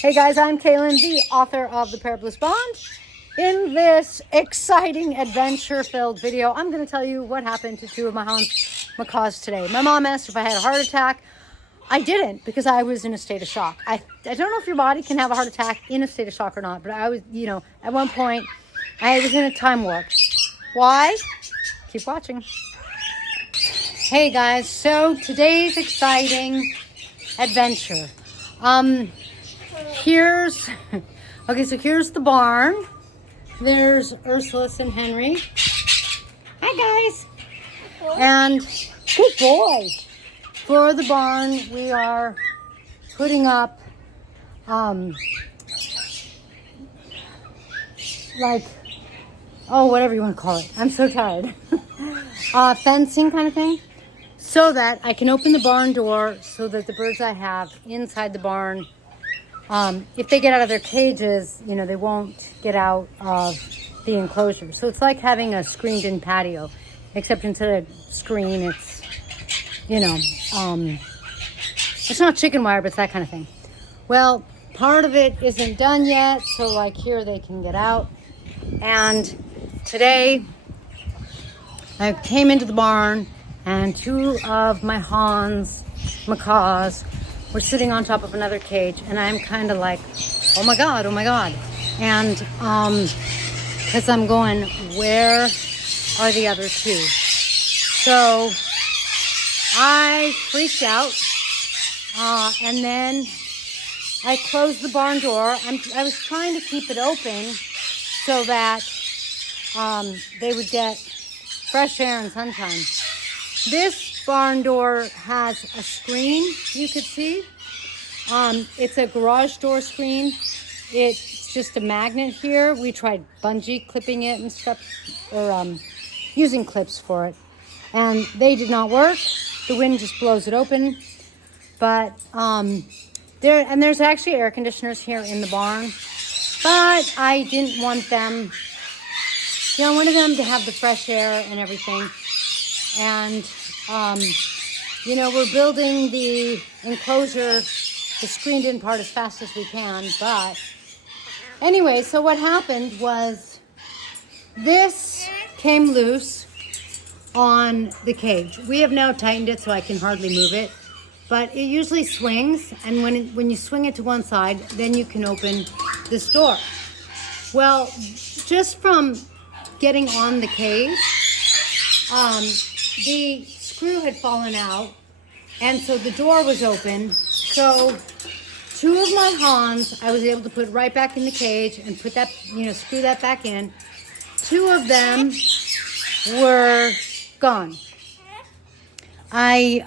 Hey guys, I'm Kaylin, the author of the Parrot, Bliss Bond. In this exciting adventure-filled video, I'm going to tell you what happened to two of my Hahn's macaws today. My mom asked if I had a heart attack. I didn't because I was in a state of shock. I don't know if your body can have a heart attack in a state of shock or not, but I was, at one point, I was in a time warp. Why? Keep watching. Hey guys, so today's exciting adventure. Here's the barn. There's Ursulus and Henry. Hi guys. And good boy. For the barn, we are putting up whatever you want to call it. I'm so tired. Fencing kind of thing, so that I can open the barn door so that the birds I have inside the barn, if they get out of their cages, they won't get out of the enclosure. So it's like having a screened-in patio, except instead of screen, it's, it's not chicken wire, but it's that kind of thing. Well, part of it isn't done yet, so like here they can get out. And today I came into the barn and two of my Hahn's macaws were sitting on top of another cage, and I'm kind of like, oh my god. And because I'm going, where are the other two? So I freaked out, and then I closed the barn door. I was trying to keep it open so that they would get fresh air and sunshine. This barn door has a screen, you could see. It's a garage door screen. It's just a magnet here. We tried bungee clipping it and stuff, or using clips for it, and they did not work. The wind just blows it open. But there's actually air conditioners here in the barn, but I didn't want them. I wanted them to have the fresh air and everything. And, we're building the enclosure, the screened-in part, as fast as we can. But anyway, so what happened was this came loose on the cage. We have now tightened it so I can hardly move it. But it usually swings, and when you swing it to one side, then you can open this door. Well, just from getting on the cage, the screw had fallen out, and so the door was open. So two of my Hahn's I was able to put right back in the cage and put that, screw that back in. Two of them were gone. I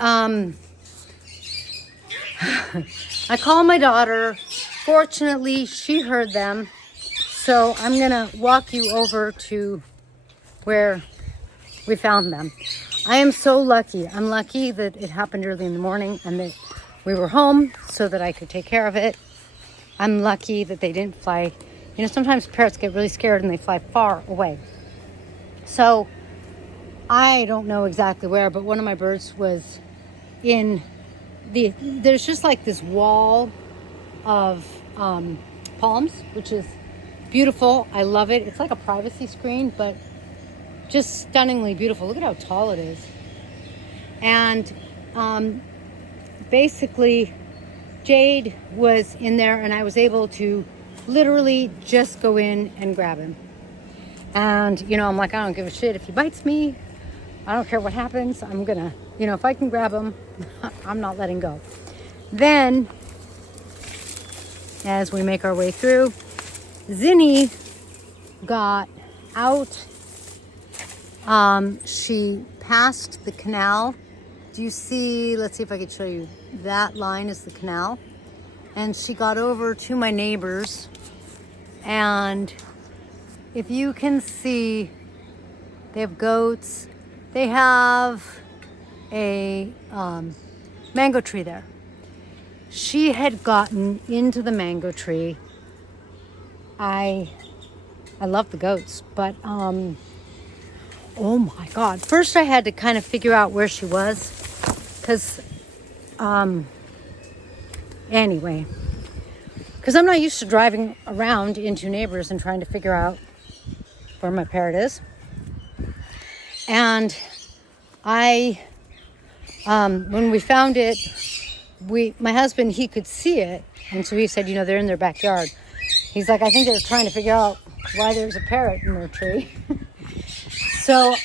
called my daughter. Fortunately, she heard them. So I'm going to walk you over to where we found them. I am so lucky. I'm lucky that it happened early in the morning and that we were home so that I could take care of it. I'm lucky that they didn't fly. Sometimes parrots get really scared and they fly far away. So I don't know exactly where, but one of my birds was in there's just like this wall of palms, which is beautiful. I love it. It's like a privacy screen, but just stunningly beautiful. Look at how tall it is. And basically Jade was in there, and I was able to literally just go in and grab him. And I'm like, I don't give a shit if he bites me. I don't care what happens. I'm gonna, if I can grab him, I'm not letting go. Then as we make our way through, Zinni got out. She passed the canal. Do you see, let's see if I could show you. That line is the canal. And she got over to my neighbors. And if you can see, they have goats. They have a mango tree there. She had gotten into the mango tree. I love the goats, but oh my God. First I had to kind of figure out where she was, because anyway, because I'm not used to driving around into neighbors and trying to figure out where my parrot is. And when we found it, my husband, he could see it. And so he said, they're in their backyard. He's like, I think they're trying to figure out why there's a parrot in their tree. So,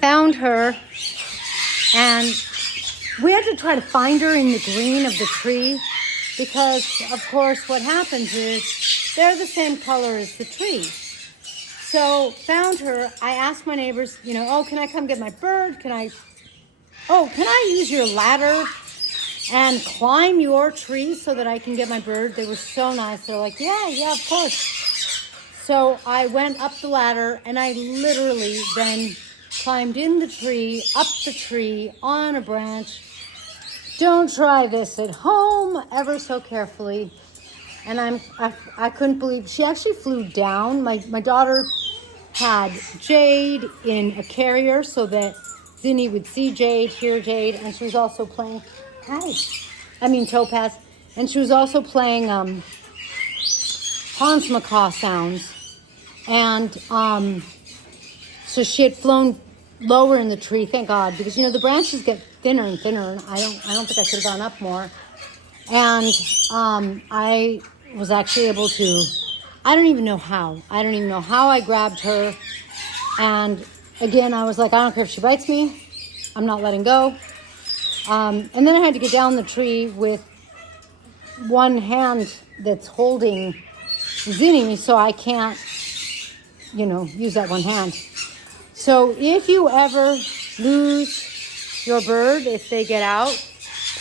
found her, and we had to try to find her in the green of the tree because, of course, what happens is they're the same color as the tree. So found her. I asked my neighbors, can I come get my bird? Can I use your ladder and climb your tree so that I can get my bird? They were so nice. They're like, yeah, of course. So I went up the ladder, and I literally then climbed in the tree, up the tree, on a branch. Don't try this at home, ever so carefully. And I couldn't believe, she actually flew down. My daughter had Jade in a carrier so that Zinni would see Jade, hear Jade, and she was also playing, Topaz. And she was also playing Hahn's Macaw sounds. And so she had flown lower in the tree, thank God, because the branches get thinner and thinner, and I don't think I could have gone up more. And I was actually able to, I don't even know how I grabbed her. And again, I was like, I don't care if she bites me, I'm not letting go. And then I had to get down the tree with one hand that's holding Zinni, so I can't, use that one hand. So if you ever lose your bird, if they get out,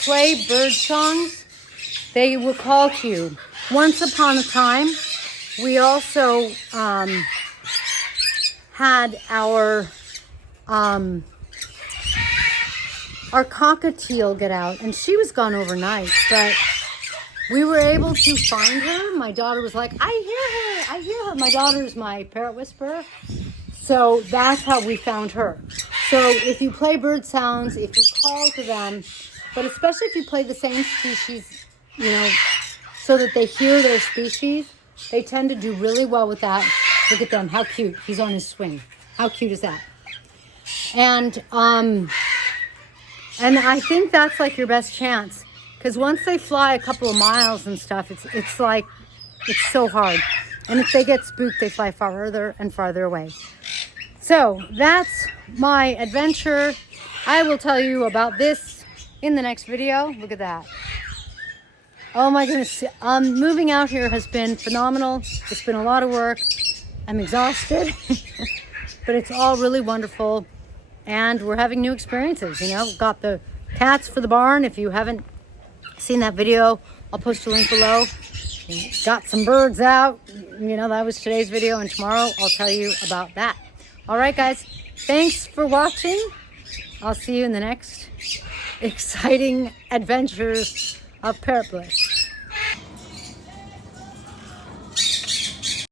play bird songs. They will call to you. Once upon a time, we also had our cockatiel get out, and she was gone overnight, but we were able to find her. My daughter was like, I hear her. My daughter is my parrot whisperer. So that's how we found her. So if you play bird sounds, if you call to them, but especially if you play the same species, so that they hear their species, they tend to do really well with that. Look at them, how cute. He's on his swing. How cute is that? And I think that's like your best chance, because once they fly a couple of miles and stuff, it's so hard. And if they get spooked, they fly farther and farther away. So that's my adventure. I will tell you about this in the next video. Look at that. Oh my goodness. Moving out here has been phenomenal. It's been a lot of work. I'm exhausted, but it's all really wonderful. And we're having new experiences. Got the cats for the barn. If you haven't seen that video, I'll post a link below. Got some birds out. That was today's video, and tomorrow I'll tell you about that. All right, guys. Thanks for watching. I'll see you in the next exciting adventures of Parrot Bliss.